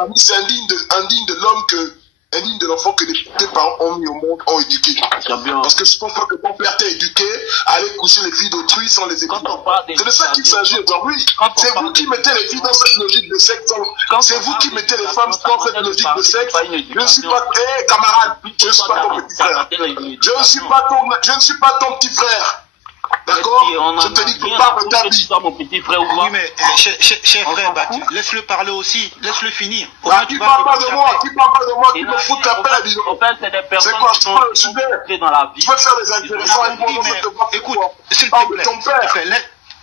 famille, c'est indigne de l'homme indigne de l'enfant que tes parents ont mis au monde, ont éduqué. Parce que je pense pas que ton père t'a éduqué à aller coucher les filles d'autrui sans les écouter. C'est de ça qu'il s'agit aujourd'hui. C'est vous qui mettez les filles dans cette logique de sexe. C'est vous qui mettez les femmes dans cette logique de sexe. Je ne suis pas, camarade, je ne suis pas ton petit frère. Je ne suis pas ton petit frère. D'accord? Je te dis que parle de ta vie. Oui, mais cher frère, laisse-le parler aussi. Laisse-le finir. Tu parles pas de moi. Tu parles pas de moi. Tu me fous ta paix, dis donc. C'est quoi? Je parle super. Tu peux faire des intéressants. Écoute, s'il te plaît.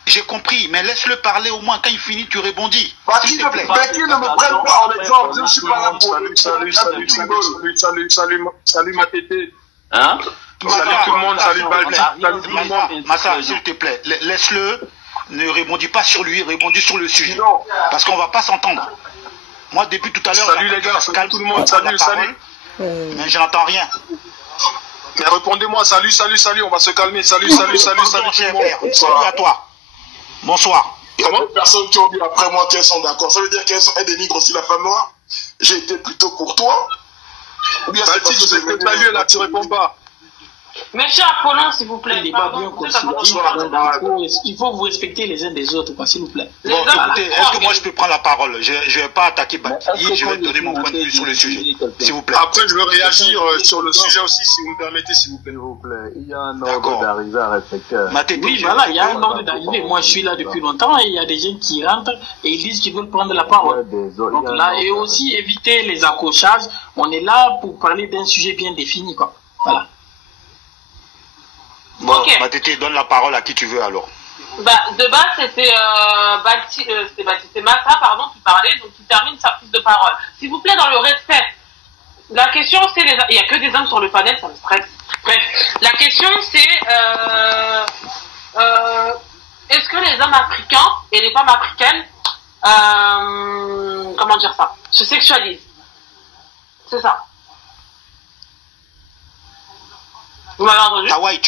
J'ai compris, mais laisse-le parler au moins. Quand il finit, tu rebondis. S'il te plaît. Mais qui ne me prenne pas en exemple? Je ne suis pas là pour. Salut ma tété. Hein? Salut tout le monde, salut Balbi, salut tout le monde. Massa, s'il te plaît, laisse-le, ne rebondis pas sur lui, rebondis sur le sujet. Parce qu'on va pas s'entendre. Moi, depuis tout à l'heure, salut les gars, salut tout le monde, salut. Mais je n'entends rien. Mais répondez-moi, salut, on va se calmer, salut tout le monde. Salut à toi. Bonsoir. Il y a des personnes qui ont dit après moi qu'elles sont d'accord. Ça veut dire qu'elles dénigrent aussi la femme noire. J'ai été plutôt courtois. Ou bien c'est que c'est que salut là, tu réponds pas. Monsieur Apollon, s'il vous plaît. Il n'est pas bien il faut vous respecter les uns des autres, s'il vous plaît. Bon, écoutez, est-ce que moi je peux prendre la parole? Je ne vais pas attaquer Bati, je vais donner mon point de vue sur le sujet, s'il vous plaît. Après, je veux réagir sur le sujet aussi, si vous me permettez, s'il vous plaît. Il y a un ordre d'arrivée à respecter. Oui, voilà, il y a un ordre d'arrivée. Moi, je suis là depuis longtemps et il y a des gens qui rentrent et ils disent qu'ils veulent prendre la parole. Donc là, et aussi éviter les accrochages. On est là pour parler d'un sujet bien défini, quoi. Voilà. Bon, okay. Matété, donne la parole à qui tu veux alors. De base, c'était Massa, pardon, qui parlait, donc qui termine sa prise de parole. S'il vous plaît, dans le respect. La question, c'est il n'y a que des hommes sur le panel, ça me stresse. Bref, la question, c'est est-ce que les hommes africains et les femmes africaines, comment dire ça, se sexualisent? C'est ça. Vous m'avez entendu? Ah ouais,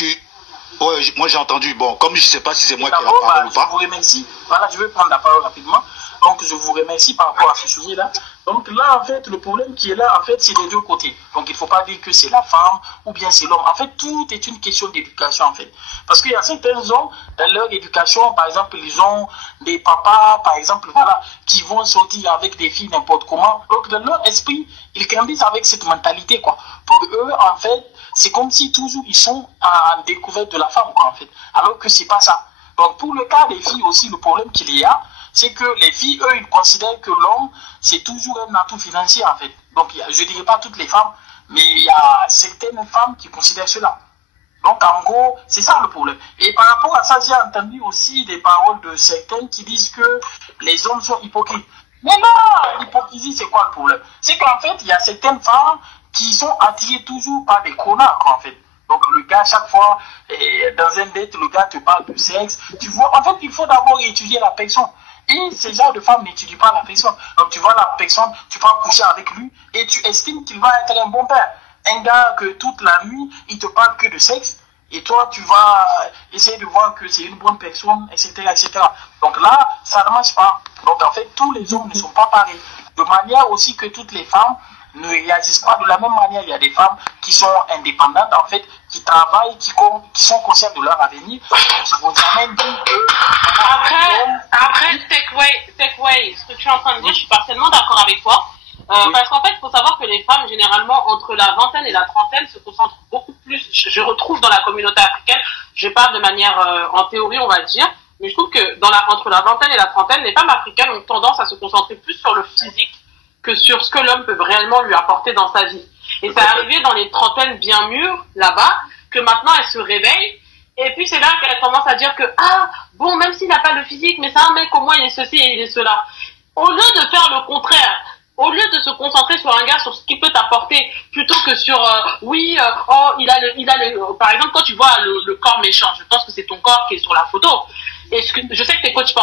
ouais, moi j'ai entendu. Bon, comme je ne sais pas si c'est moi qui ai la parole ou pas. Je vous remercie. Voilà, je vais prendre la parole rapidement. Donc, je vous remercie par rapport à ce sujet-là. Donc là, en fait, le problème qui est là, en fait, c'est des deux côtés. Donc, il ne faut pas dire que c'est la femme ou bien c'est l'homme. En fait, tout est une question d'éducation, en fait. Parce qu'il y a certains hommes, dans leur éducation, par exemple, ils ont des papas, par exemple, voilà, qui vont sortir avec des filles n'importe comment. Donc, dans leur esprit, ils grandissent avec cette mentalité, quoi. Pour eux, en fait, c'est comme si toujours ils sont en découverte de la femme, quoi, en fait. Alors que c'est pas ça. Donc, pour le cas des filles aussi, le problème qu'il y a, c'est que les filles, eux, ils considèrent que l'homme, c'est toujours un atout financier, en fait. Donc, je ne dirais pas toutes les femmes, mais il y a certaines femmes qui considèrent cela. Donc, en gros, c'est ça le problème. Et par rapport à ça, j'ai entendu aussi des paroles de certains qui disent que les hommes sont hypocrites. Mais non, l'hypocrisie, c'est quoi le problème? C'est qu'en fait, il y a certaines femmes qui sont attirées toujours par des connards, en fait. Donc le gars, chaque fois, dans un date, le gars te parle de sexe. Tu vois, en fait, il faut d'abord étudier la personne. Et ces genres de femmes n'étudient pas la personne. Donc tu vois la personne, tu vas coucher avec lui et tu estimes qu'il va être un bon père. Un gars que toute la nuit, il te parle que de sexe. Et toi, tu vas essayer de voir que c'est une bonne personne, etc., etc. Donc là, ça ne marche pas. Donc en fait, tous les hommes ne sont pas pareils. De manière aussi que toutes les femmes ne réagissent pas de la même manière. Il y a des femmes qui sont indépendantes, en fait, qui travaillent, qui sont conscientes de leur avenir, qui vont jamais dire que... Après, Techway, ce que tu es en train de dire, je suis partiellement d'accord avec toi. Oui. Parce qu'en fait, il faut savoir que les femmes, généralement, entre la vingtaine et la trentaine, se concentrent beaucoup plus, je retrouve dans la communauté africaine, je parle de manière, en théorie, on va dire, mais je trouve que entre la vingtaine et la trentaine, les femmes africaines ont tendance à se concentrer plus sur le physique que sur ce que l'homme peut réellement lui apporter dans sa vie. Et c'est arrivé dans les trentaines bien mûres, là-bas, que maintenant elles se réveillent, et puis c'est là qu'elles ont tendance à dire que, bon, même s'il n'a pas le physique, mais c'est un mec, au moins il est ceci et il est cela. Au lieu de faire le contraire, au lieu de se concentrer sur un gars, sur ce qu'il peut t'apporter, plutôt que sur, par exemple, quand tu vois le corps méchant, je pense que c'est ton corps qui est sur la photo, et je sais que t'es coach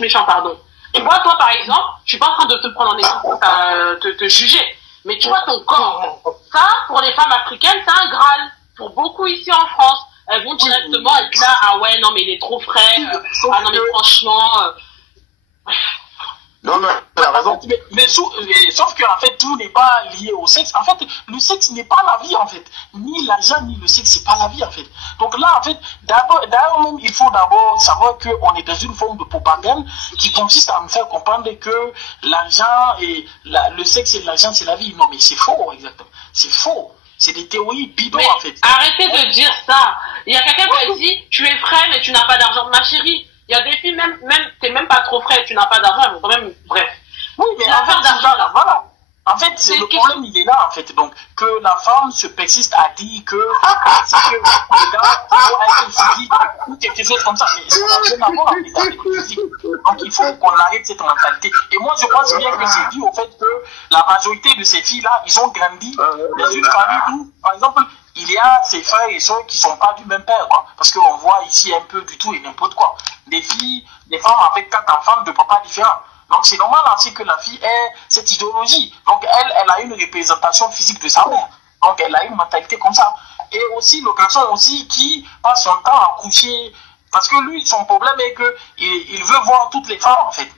méchant, pardon. Tu vois, toi, par exemple, je suis pas en train de te prendre en exemple pour te juger, mais tu vois ton corps. Ça, pour les femmes africaines, c'est un Graal. Pour beaucoup ici en France, elles vont directement être là, ah ouais, non, mais il est trop frais, ah non, mais franchement... Non, mais elle a raison. Sauf que, en fait, tout n'est pas lié au sexe. En fait, le sexe n'est pas la vie, en fait. Ni l'argent, ni le sexe, c'est pas la vie, en fait. Donc là, en fait, d'ailleurs même, il faut d'abord savoir qu'on est dans une forme de propagande qui consiste à me faire comprendre que l'argent et le sexe et l'argent, c'est la vie. Non, mais c'est faux, exactement. C'est faux. C'est des théories bidons, en fait. Arrêtez de dire ça. Il y a quelqu'un qui a dit, tu es frais, mais tu n'as pas d'argent, ma chérie. Il y a des filles, même t'es même pas trop frais, tu n'as pas d'argent, mais quand même, bref. Oui, mais en fait, d'argent, là, voilà. En fait, le problème, il est là, en fait. Donc, que la femme se persiste à dire que c'est que les gars doivent être physique ou quelque chose comme ça. Mais ça n'a rien à voir avec le physique. Donc, il faut qu'on arrête cette mentalité. Et moi, je pense bien que c'est dû au fait que la majorité de ces filles-là, ils ont grandi dans une famille où, par exemple, il y a ces frères et sœurs qui ne sont pas du même père, quoi. Parce qu'on voit ici un peu du tout et n'importe quoi. Des filles, des femmes avec 4 enfants de papas différents. Donc c'est normal aussi que la fille ait cette idéologie. Donc elle a une représentation physique de sa mère. Donc elle a une mentalité comme ça. Et aussi le garçon aussi qui passe son temps à coucher. Parce que lui, son problème est qu'il veut voir toutes les femmes en fait.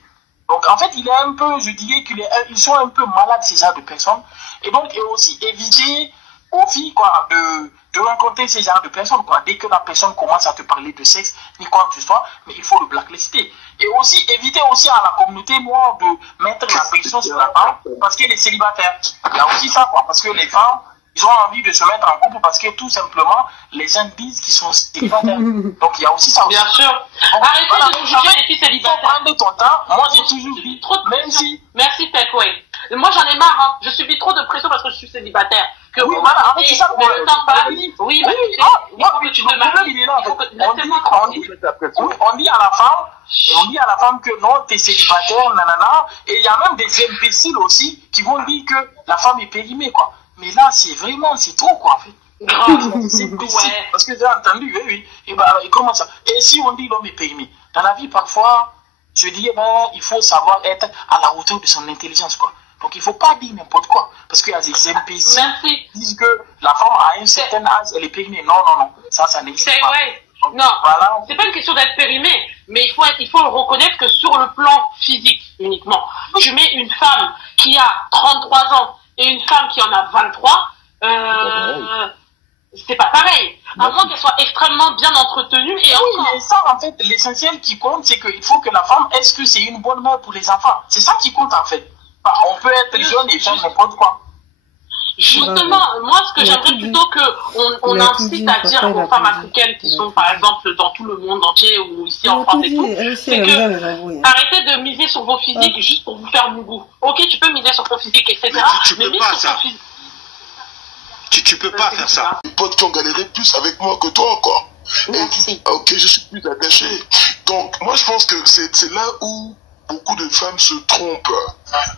Donc en fait, il est un peu, je dirais qu'ils sont un peu malades ces genres de personnes. Et donc aussi éviter aux filles quoi, de rencontrer ces genres de personnes. Quoi. Dès que la personne commence à te parler de sexe, ni quoi que ce soit, mais il faut le blacklister. Et aussi éviter aussi à la communauté noire de mettre la pression sur la femme parce qu'elle est célibataire. Il y a aussi ça, quoi, parce que les femmes, ils ont envie de se mettre en couple parce que tout simplement, les gens disent qu'ils sont célibataires. Donc il y a aussi ça. Bien sûr. Donc, arrêtez de juger les filles célibataires. Il faut prendre ton temps. Moi, j'ai toujours dit, trop de même si... Merci, Techway. Moi, j'en ai marre. Hein. Je subis trop de pression parce que je suis célibataire. Que oui, voilà, c'est ça mais le temps passe. Oui, mais il faut que tu te maries. On dit à la femme que non, t'es célibataire, nanana. Et il y a même des imbéciles aussi qui vont dire que la femme est périmée, quoi. Mais là, c'est trop, quoi, en fait. C'est imbécile. Parce que j'ai entendu, oui. Et comment ça? Et si on dit l'homme est périmé, dans la vie, parfois, je dis, il faut savoir être à la hauteur de son intelligence, quoi. Donc il ne faut pas dire n'importe quoi. Parce qu'il y a des imbéciles qui disent que la femme à un certain âge, elle est périmée. Non. Ça n'existe pas. Ouais. Non, voilà. C'est pas une question d'être périmée, mais il faut reconnaître que sur le plan physique uniquement, tu mets une femme qui a 33 ans et une femme qui en a 23, c'est pas pareil. À moins qu'elle soit extrêmement bien entretenue et oui, mais ça, en fait, l'essentiel qui compte, c'est qu'il faut que la femme, est-ce que c'est une bonne mère pour les enfants? C'est ça qui compte, en fait. On peut être jeune et faire n'importe quoi. Justement, moi, ce que j'aimerais plutôt qu'on incite à dire aux femmes africaines qui sont, par exemple, dans tout le monde entier ou ici en France et tout, c'est que arrêtez de miser sur vos physiques juste pour vous faire bougou. Ok, tu peux miser sur ton physique, etc. Mais mise sur ton physique. Tu peux pas faire ça. Les potes qui ont galéré plus avec moi que toi, quoi. Ok, je suis plus attaché. Donc, moi, je pense que c'est là où beaucoup de femmes se trompent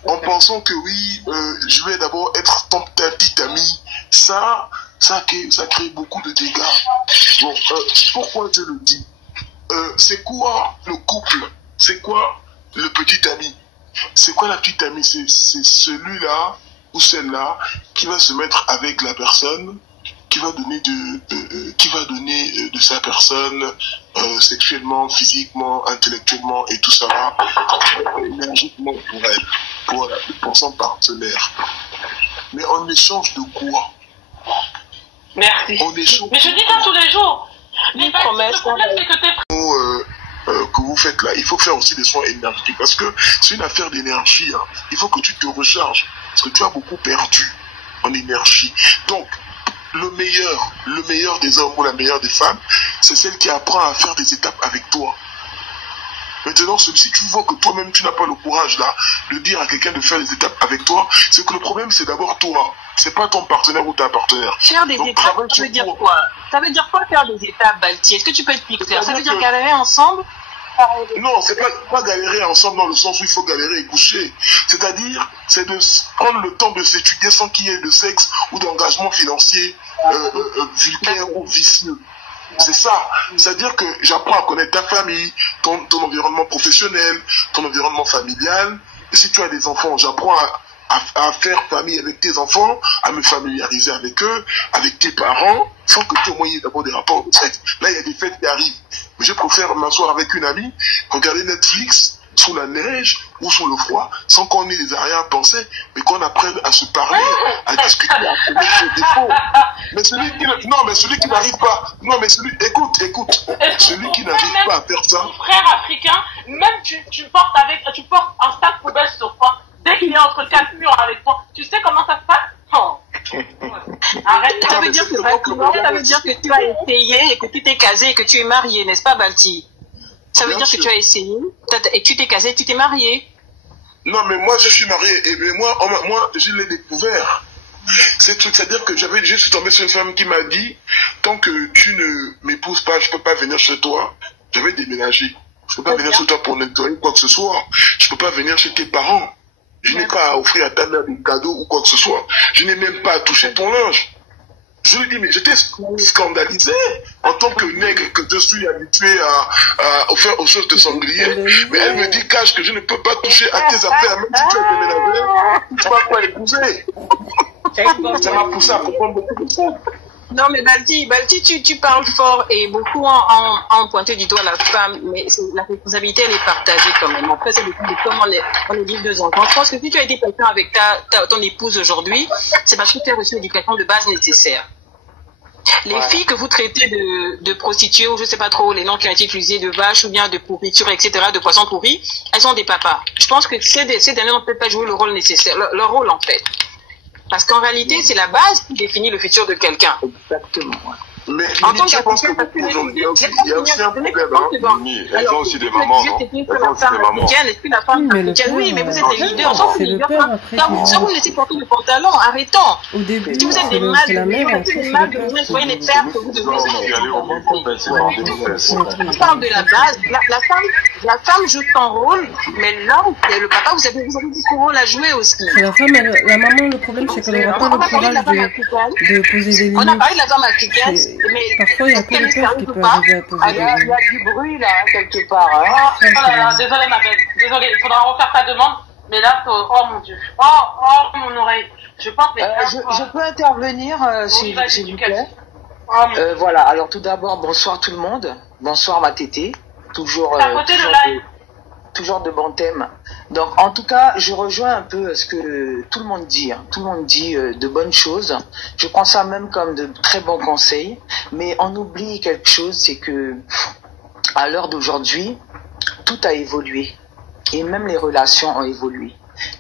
en pensant que oui, je vais d'abord être ta petite amie. Ça crée beaucoup de dégâts. Bon, pourquoi je le dis? C'est quoi le couple? C'est quoi le petit ami? C'est quoi la petite amie? C'est celui-là ou celle-là qui va se mettre avec la personne, qui va donner de sa personne sexuellement, physiquement, intellectuellement et tout ça là, énergiquement pour elle, pour son partenaire. Mais en échange de quoi? Merci. Mais je dis ça tous les jours. Le problème c'est que que vous faites là, il faut faire aussi des soins énergétiques parce que c'est une affaire d'énergie. Hein. Il faut que tu te recharges parce que tu as beaucoup perdu en énergie. Donc le meilleur des hommes ou la meilleure des femmes, c'est celle qui apprend à faire des étapes avec toi. Maintenant, si tu vois que toi-même tu n'as pas le courage là de dire à quelqu'un de faire des étapes avec toi, c'est que le problème c'est d'abord toi. C'est pas ton partenaire ou ta partenaire. Faire des étapes, ça veut dire quoi? Ça veut dire quoi faire des étapes, Balti? Est-ce que tu peux expliquer? Ça veut dire galérer ensemble? Non, c'est pas galérer ensemble dans le sens où il faut galérer et coucher. C'est-à-dire, c'est de prendre le temps de s'étudier sans qu'il y ait de sexe ou d'engagement financier vulgaire ou vicieux. C'est ça. C'est-à-dire que j'apprends à connaître ta famille, ton environnement professionnel, ton environnement familial. Et si tu as des enfants, j'apprends à faire famille avec tes enfants, à me familiariser avec eux, avec tes parents, sans que tu aies d'abord des rapports de sexe. Là, il y a des fêtes qui arrivent. Mais je préfère m'asseoir avec une amie, regarder Netflix, sous la neige ou sous le froid, sans qu'on ait des arrière-pensées, mais qu'on apprenne à se parler, à discuter, à connaître ses défauts. Mais celui qui n'arrive pas, écoute, celui qui n'arrive pas à faire ça. Ton frère africain, même tu portes un sac poubelle sur toi, dès qu'il est entre 4 murs avec toi, tu sais comment ça se passe? Oh. Arrête. Ça veut dire que tu as essayé et que tu t'es casé et que tu es marié, n'est-ce pas, Balti? Ça veut dire que tu as essayé et tu t'es casé et tu t'es marié. Non, mais moi je suis marié et moi je l'ai découvert. C'est-à-dire que je suis tombé sur une femme qui m'a dit, tant que tu ne m'épouses pas, je ne peux pas venir chez toi, je vais déménager. Je ne peux pas venir chez toi pour nettoyer quoi que ce soit. Je ne peux pas venir chez tes parents. Je n'ai pas à offrir à ta mère des cadeaux ou quoi que ce soit. Je n'ai même pas à toucher ton linge. Je lui dis, mais j'étais scandalisé en tant que nègre, que je suis habitué à faire aux choses de sanglier. Mais elle me dit, cache que je ne peux pas toucher à tes affaires, même si tu as déménagé, tu ne vas pas épouser. Ça m'a poussé à comprendre beaucoup de ça. Non, mais Balti, tu parles fort et beaucoup en pointé du doigt la femme, mais la responsabilité, elle est partagée quand même. Après, ça dépend de comment on est deux enfants. Je pense que si tu as été quelqu'un avec ton épouse aujourd'hui, c'est parce que tu as reçu l'éducation de base nécessaire. Les filles que vous traitez de prostituées, ou je sais pas trop les noms qui ont été utilisés, de vaches ou bien de pourriture, etc., de poissons pourris, elles ont des papas. Je pense que ces derniers ne peuvent pas jouer le rôle nécessaire, leur rôle en fait. Parce qu'en réalité, c'est la base qui définit le futur de quelqu'un. Exactement. Mais je pense qu'aujourd'hui, il y a aussi un problème. Elles ont aussi des mamans. Oui, mais vous êtes des leaders. Si vous laissez porter le pantalon, arrêtons. Si vous êtes des mâles, vous voyez les pères que vous devez. On parle de la base. La femme joue son rôle, mais l'homme, le papa, vous avez dit son rôle à jouer aussi. La maman, le problème, c'est qu'elle n'aura pas le courage de poser des limites. On a parlé de la femme africaine. Mais parfois, il y a que le père qui peut arriver à poser des limites. Il y a du bruit là, quelque part. Désolée, ma belle. Désolée, il faudra refaire ta demande. Mais là, oh mon Dieu. Oh, mon oreille. Je pense que je peux intervenir, s'il vous plaît. Voilà, alors tout d'abord, bonsoir tout le monde. Bonsoir ma tétée. Toujours de bons thèmes. Donc, en tout cas, je rejoins un peu ce que tout le monde dit. Tout le monde dit de bonnes choses. Je prends ça même comme de très bons conseils. Mais on oublie quelque chose, c'est que à l'heure d'aujourd'hui, tout a évolué. Et même les relations ont évolué.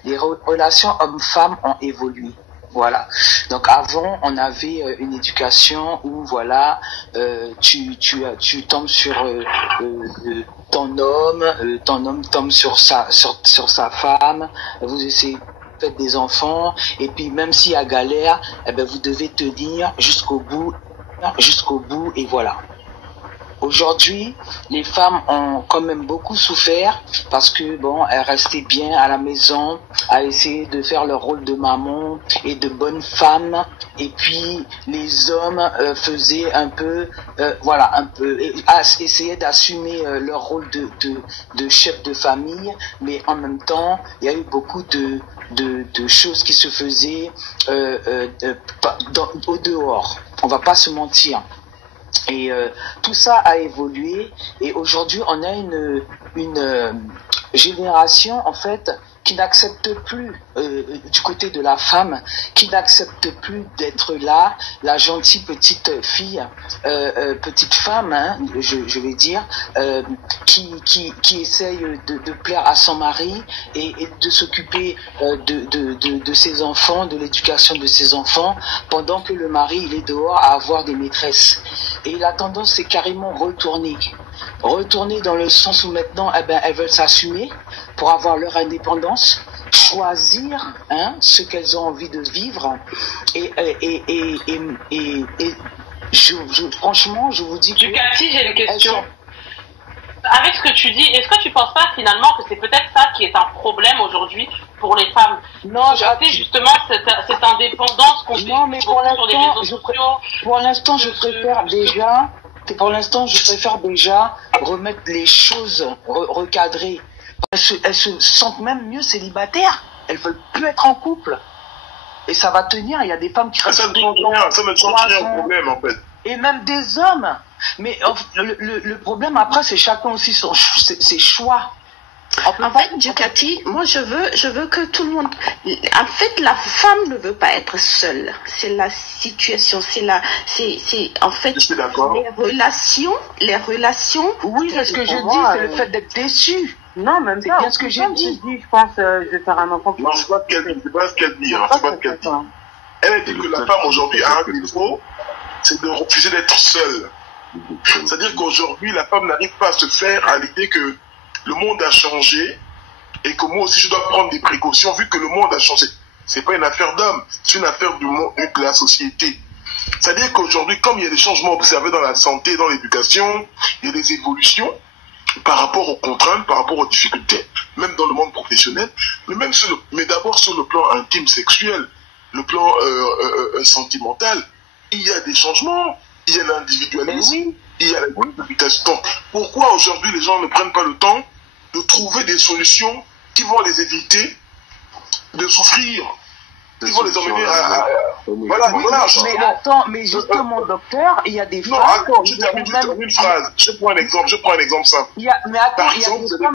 Les relations hommes-femmes ont évolué. Voilà. Donc avant, on avait une éducation où voilà, tu tombes sur ton homme tombe sur sa femme, vous essayez faites des enfants, et puis même s'il y a galère, vous devez tenir jusqu'au bout, et voilà. Aujourd'hui, les femmes ont quand même beaucoup souffert parce que bon, elles restaient bien à la maison, à essayer de faire leur rôle de maman et de bonne femme. Et puis les hommes faisaient un peu, essayaient d'assumer leur rôle de chef de famille, mais en même temps, il y a eu beaucoup de choses qui se faisaient au dehors. On va pas se mentir. Et tout ça a évolué et aujourd'hui on a une génération en fait qui n'accepte plus du côté de la femme, qui n'accepte plus d'être là, la gentille petite fille, petite femme, hein, je vais dire, qui essaye de plaire à son mari et de s'occuper de ses enfants, de l'éducation de ses enfants, pendant que le mari il est dehors à avoir des maîtresses. Et la tendance c'est carrément retourner dans le sens où maintenant elles veulent s'assumer pour avoir leur indépendance, choisir ce qu'elles ont envie de vivre et franchement je vous dis que Cathy, j'ai une question. Avec ce que tu dis, est-ce que tu penses pas finalement que c'est peut-être ça qui est un problème aujourd'hui pour les femmes? Non, j'ai justement cette indépendance qu'on non, mais pour l'instant je préfère déjà remettre les choses recadrées. Elles se sentent même mieux célibataires. Elles veulent plus être en couple. Et ça va tenir. Il y a des femmes qui restent. Ça ne change rien au problème en fait. Et même des hommes. Mais le problème après, c'est chacun aussi ses choix. En fait, Ducati, moi je veux que tout le monde. En fait, la femme ne veut pas être seule. C'est la situation, c'est en fait les relations. Oui, c'est ce que je dis, c'est le fait d'être déçu. Non, même c'est bien ce que j'ai dit. Je pense, je vais faire un enfant. Non, c'est pas ce qu'elle dit. C'est pas ce qu'elle dit. C'est pas ce qu'elle dit. Elle dit que la femme aujourd'hui a un défaut, c'est de refuser d'être seule. C'est-à-dire qu'aujourd'hui, la femme n'arrive pas à se faire à l'idée que le monde a changé et que moi aussi je dois prendre des précautions vu que le monde a changé. C'est pas une affaire d'homme, c'est une affaire du monde, de la société. C'est-à-dire qu'aujourd'hui, comme il y a des changements observés dans la santé, dans l'éducation, il y a des évolutions par rapport aux contraintes, par rapport aux difficultés, même dans le monde professionnel, mais d'abord sur le plan intime, sexuel, le plan sentimental, il y a des changements, il y a l'individualisme, il y a la multiplication. Pourquoi aujourd'hui les gens ne prennent pas le temps de trouver des solutions qui vont les éviter de souffrir, qui vont les emmener à... Voilà, mais attends, mais justement, docteur, il y a des femmes... Non, attends, je termine une phrase. Je prends un exemple simple. Mais attends, il y a des femmes...